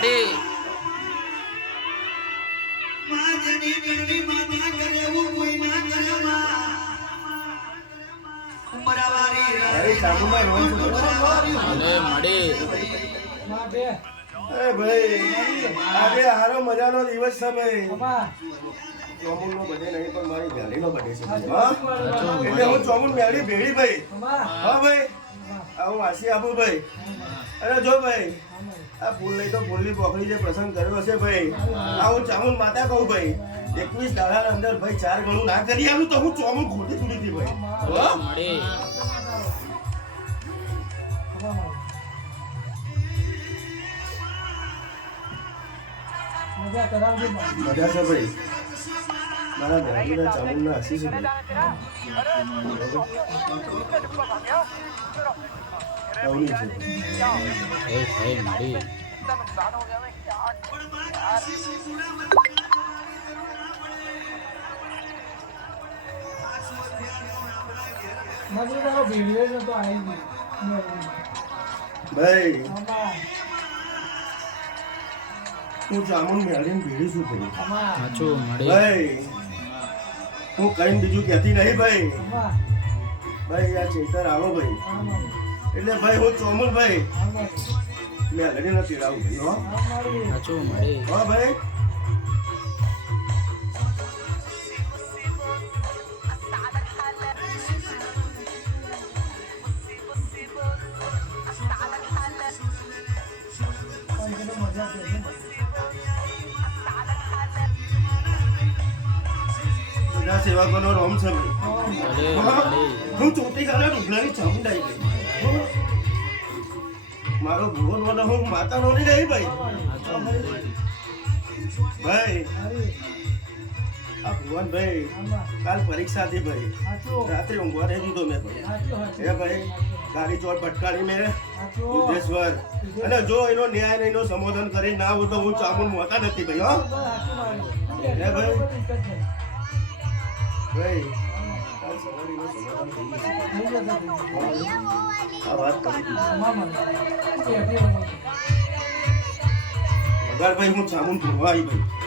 માડી માજની ગણની માતા કરે હું કોઈ ના કરે માં ઉમરાવારી અરે ચાલુમાં રોજ અલે માડી એ ભાઈ આજે હારો મજાનો દિવસ છે ભાઈ ચોમુનનો બર્થડે નહીં પણ મારી ગાડીનો બર્થડે છે હા એટલે હું ચોમુન મેળી ભેળી ભાઈ હા ભાઈ હું વાસી આપું ભાઈ અરે જો ભાઈ આ ફૂલ લઈ તો ફૂલની પોખરી જે પ્રસંગ કર્યો છે ભાઈ આ હું ચામુન માતા કહું ભાઈ 21 દાડાના અંદર ભાઈ 4 ગણું ના કરી આવું તો હું ચોમુન ખોટી છોડી હતી ભાઈ માડી મજા છે ભાઈ મારા દાદીના ચામુંડના આશીષ છે અવની છે એ ભાઈ માડી ભાઈ હું ચામુંડ મેળીને ભેળી છું ભાઈ સાચું માડી ભાઈ હું કઈ બીજું કહેતી નહીં ભાઈ ભાઈ આ ચેતર આવો ભાઈ એટલે ભાઈ હું ચોમુન ભાઈ મેલડી ને તેડાવું ભાઈ હો સાચું માડી હો ભાઈ બધા સેવકોનો રોમ છે ભાઈ અલે માડી હું ચોથી ગાલે ડુબલાની ચામુંડ આવી ગઈ મારો ભુવન મને હું માતા નો નહીં ભાઈ ભાઈ આ ભુવન ભાઈ કાલ પરીક્ષા હતી ભાઈ રાત્રે ઊંઘવા રહી દીધો મેં ભાઈ એ ભાઈ ગાડી ચોટ પટકાડી મેં ઉદ્દેશ્વર અને જો એનો ન્યાય એનો સંબોધન કરી ના હોય તો હું ચામુંડ મોતા નથી ભાઈ હો એ ભાઈ ભાઈ કાલ સવારે એનો સમાધાન થઈ ગયું આ વાત કરી દીધી અગર ભાઈ હું ચામુંડ ભરવા આવી ભાઈ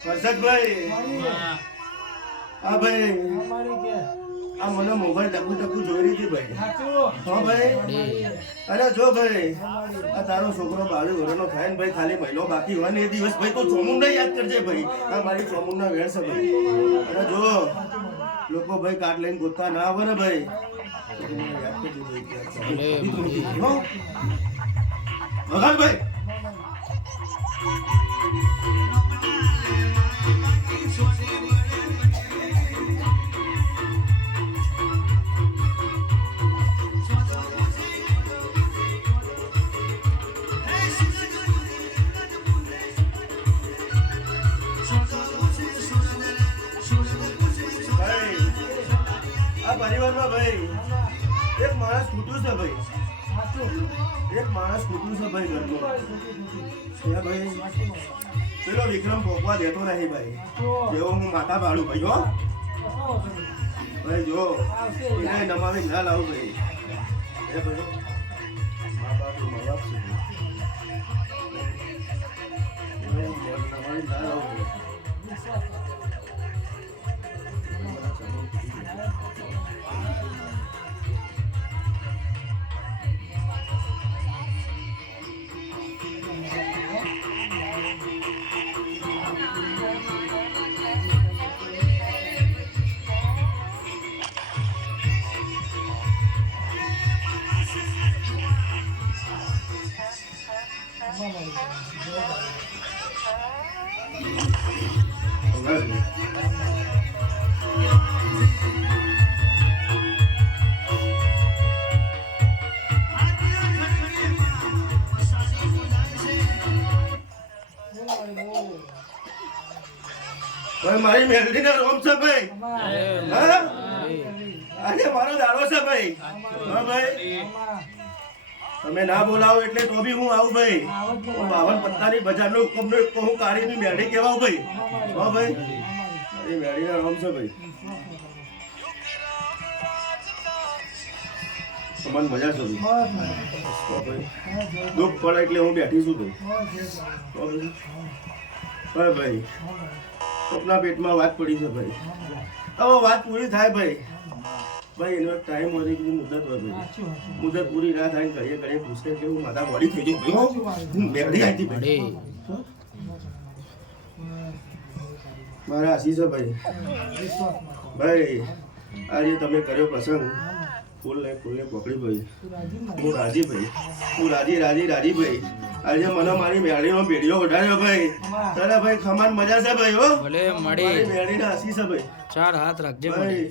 હર્ષદભાઈ હા ભાઈ આ મને મોબાઈલ ટકુ જોઈ રહી હતી ભાઈ હા ભાઈ અરે જો ભાઈ આ તારો છોકરો 22 વર્ષનો થાય ને ભાઈ ખાલી મહિનો બાકી હોય ને એ દિવસ ભાઈ તો ચોમુંડા યાદ કરજે ભાઈ આ મારી ચોમુંડા વેણ છે ભાઈ અરે જો લોકો ભાઈ કાટ લઈને ગોતતા ના આવે ને ભાઈ યાદ કરજો ભાઈ પરિવારમાં ભાઈ એક માણસ ખૂટ્યું છે ભાઈ એક માણસ ખૂટ્યું છે ભાઈ ઘરનું ભાઈ પેલો વિક્રમ ભોગવા દેતો નહીં ભાઈ જેવો હું માતા પાડું ભાઈ હો ભાઈ જો એને નમાવી ના લાવું ભાઈ એ ભાઈ મા બાપ મા બાપ છે નમાવી ના લાવું ભાઈ ભાઈ મારી મેલડીના રોમ છે ભાઈ હા આજે મારો દાડો છે ભાઈ હા ભાઈ તમે ના બોલાવો એટલે તો બી હું આવું ભાઈ 52 પત્તાની બજારનો હુકમનો એક હું કાઢીની મેલડી કહેવાઉં ભાઈ હા ભાઈ મારી મેલડીના રોમ છે ભાઈ તમને મજા છે ભાઈ દુઃખ પડે એટલે હું બેઠી છું ભાઈ હા ભાઈ કોકના પેટમાં વાત પડી છે ભાઈ હવે વાત પૂરી થાય ભાઈ ભાઈ એનો ટાઈમ હોય કે મુદત હોય ભાઈ મુદત પૂરી ના થાય કરીએ કરીએ પૂછે એટલે હું માથા વળી થઈ જઉં ભાઈ હું મેળી આવી ભાઈ મારા આશીષ છે ભાઈ ભાઈ આજે તમે કર્યો પ્રસંગ ફૂલને પકડી ભાઈ હું રાજી ભાઈ હું રાજી ભાઈ આજે મને મારી મેળીનો ભેડિયો ઉઠાડ્યો ભાઈ તારા ભાઈ ખમાન મજા છે ભાઈ હો ભલે મળી મારી મેળીના આશીષ છે ભાઈ 4 હાથ રાખજે ભાઈ